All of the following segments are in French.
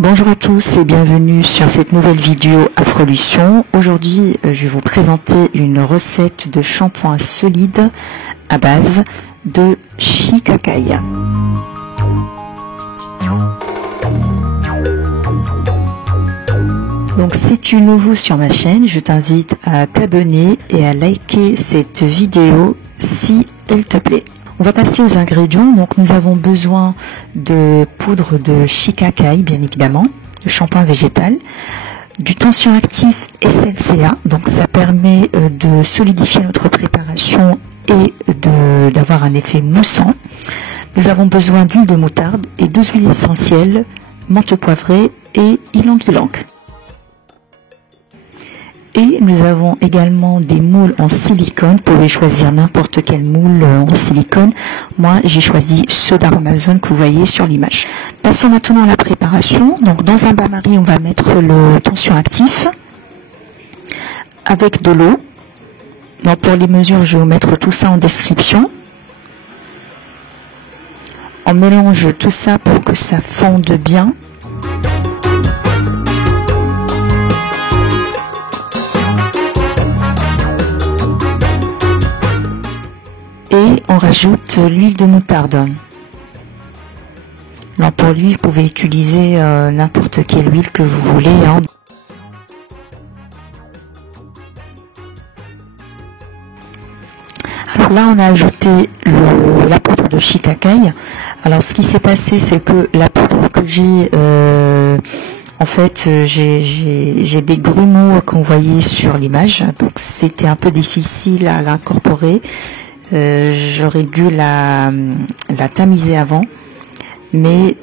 Bonjour à tous et bienvenue sur cette nouvelle vidéo Afrolution. Aujourd'hui, je vais vous présenter une recette de shampoing solide à base de shikakai. Donc si tu es nouveau sur ma chaîne, je t'invite à t'abonner et à liker cette vidéo si elle te plaît. On va passer aux ingrédients. Donc nous avons besoin de poudre de shikakai, bien évidemment, de shampoing végétal, du tension actif SNCA, donc ça permet de solidifier notre préparation et d'avoir un effet moussant. Nous avons besoin d'huile de moutarde et deux huiles essentielles, menthe poivrée et ylang-ylang. Et nous avons également des moules en silicone. Vous pouvez choisir n'importe quel moule en silicone. Moi, j'ai choisi ceux d'Amazon que vous voyez sur l'image. Passons maintenant à la préparation. Donc, dans un bain-marie, on va mettre le tension actif avec de l'eau. Donc, pour les mesures, je vais vous mettre tout ça en description. On mélange tout ça pour que ça fonde bien. Et on rajoute l'huile de moutarde. Alors pour l'huile, vous pouvez utiliser n'importe quelle huile que vous voulez. Alors là, on a ajouté la poudre de shikakai. Alors ce qui s'est passé, c'est que la poudre que j'ai, en fait, j'ai des grumeaux qu'on voyait sur l'image. Donc c'était un peu difficile à l'incorporer. J'aurais dû la tamiser avant, mais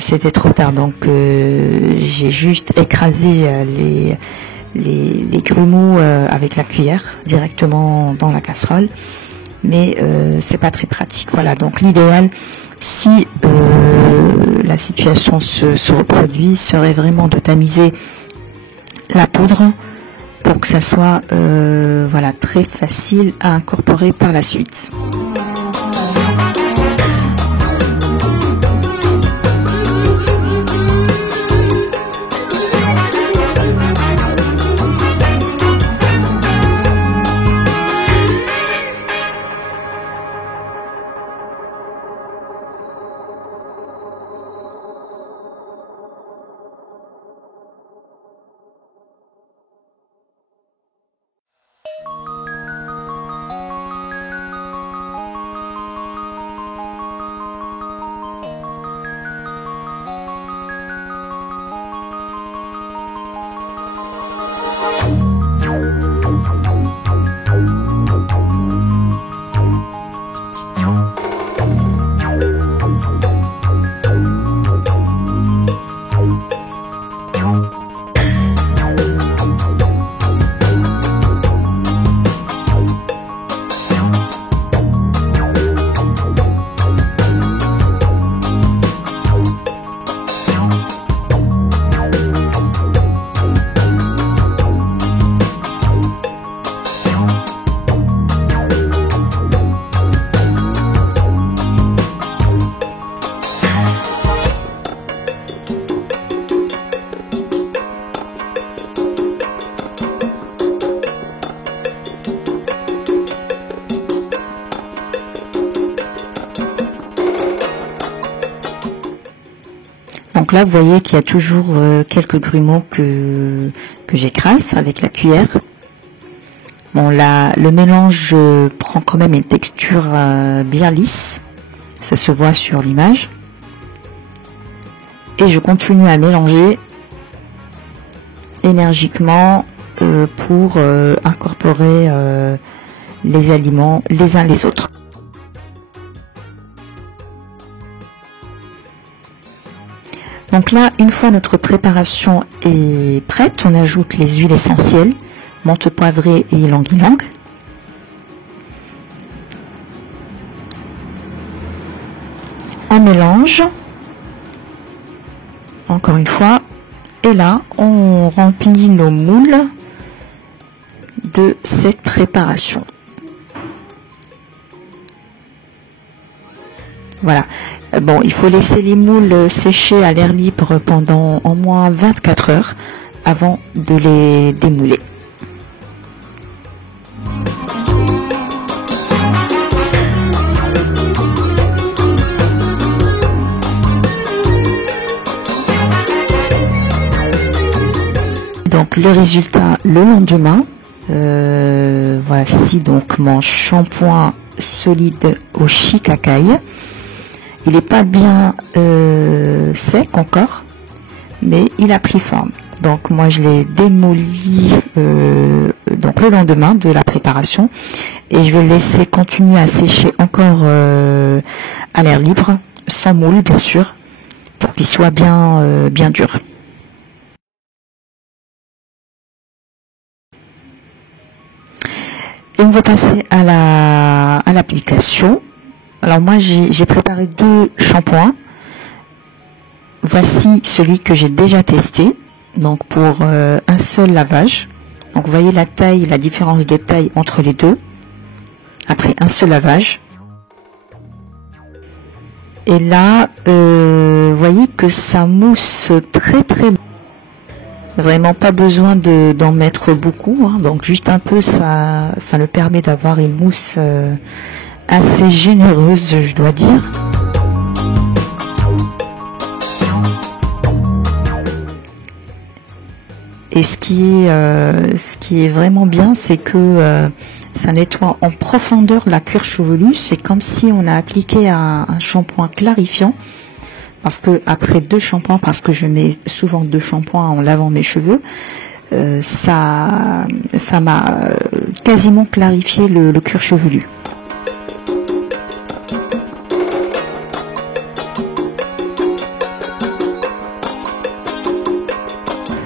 c'était trop tard, donc j'ai juste écrasé les grumeaux avec la cuillère directement dans la casserole, mais c'est pas très pratique. Voilà, donc l'idéal, si la situation se reproduit, serait vraiment de tamiser la poudre pour que ça soit voilà, très facile à incorporer par la suite. Donc là, vous voyez qu'il y a toujours quelques grumeaux que j'écrase avec la cuillère. Bon, là, le mélange prend quand même une texture bien lisse. Ça se voit sur l'image. Et je continue à mélanger énergiquement pour incorporer les aliments les uns les autres. Donc là, une fois notre préparation est prête, on ajoute les huiles essentielles, menthe poivrée et ylang-ylang. On mélange, encore une fois, et là, on remplit nos moules de cette préparation. Voilà. Bon, il faut laisser les moules sécher à l'air libre pendant au moins 24 heures avant de les démouler. Donc le résultat le lendemain. Voici donc mon shampoing solide au shikakai. Il n'est pas bien sec encore, mais il a pris forme. Donc moi je l'ai démoli donc le lendemain de la préparation et je vais le laisser continuer à sécher encore à l'air libre, sans moule bien sûr, pour qu'il soit bien dur. Et on va passer à l'application. Alors moi j'ai préparé 2 shampoings. Voici celui que j'ai déjà testé. Donc pour un seul lavage. Donc vous voyez la taille, la différence de taille entre les deux. Après un seul lavage. Et là, vous voyez que ça mousse très très bien. Vraiment pas besoin d'en mettre beaucoup, hein. Donc juste un peu, ça le permet d'avoir une mousse assez généreuse, je dois dire. Et ce qui est vraiment bien, c'est que ça nettoie en profondeur la cuir chevelue. C'est comme si on a appliqué un shampoing clarifiant. Parce que après 2 shampoings, parce que je mets souvent 2 shampoings en lavant mes cheveux, ça m'a quasiment clarifié le cuir chevelu.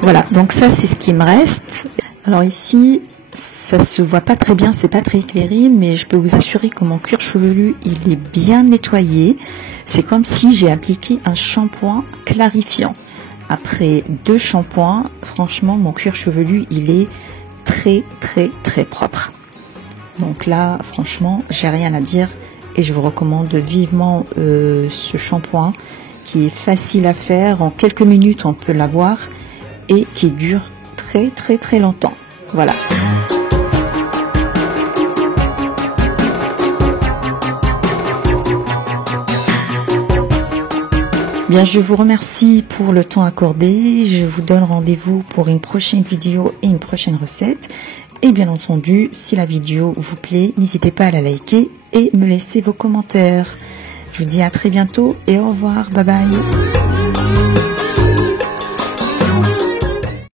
Voilà, donc ça c'est ce qui me reste. Alors ici, ça se voit pas très bien, c'est pas très éclairé, mais je peux vous assurer que mon cuir chevelu, il est bien nettoyé. C'est comme si j'ai appliqué un shampoing clarifiant. Après 2 shampoings, franchement, mon cuir chevelu, il est très très très propre. Donc là, franchement, j'ai rien à dire et je vous recommande vivement ce shampoing qui est facile à faire. En quelques minutes, on peut l'avoir et qui dure très très très longtemps. Voilà. Bien, je vous remercie pour le temps accordé. Je vous donne rendez-vous pour une prochaine vidéo et une prochaine recette. Et bien entendu, si la vidéo vous plaît, n'hésitez pas à la liker et me laisser vos commentaires. Je vous dis à très bientôt et au revoir. Bye bye.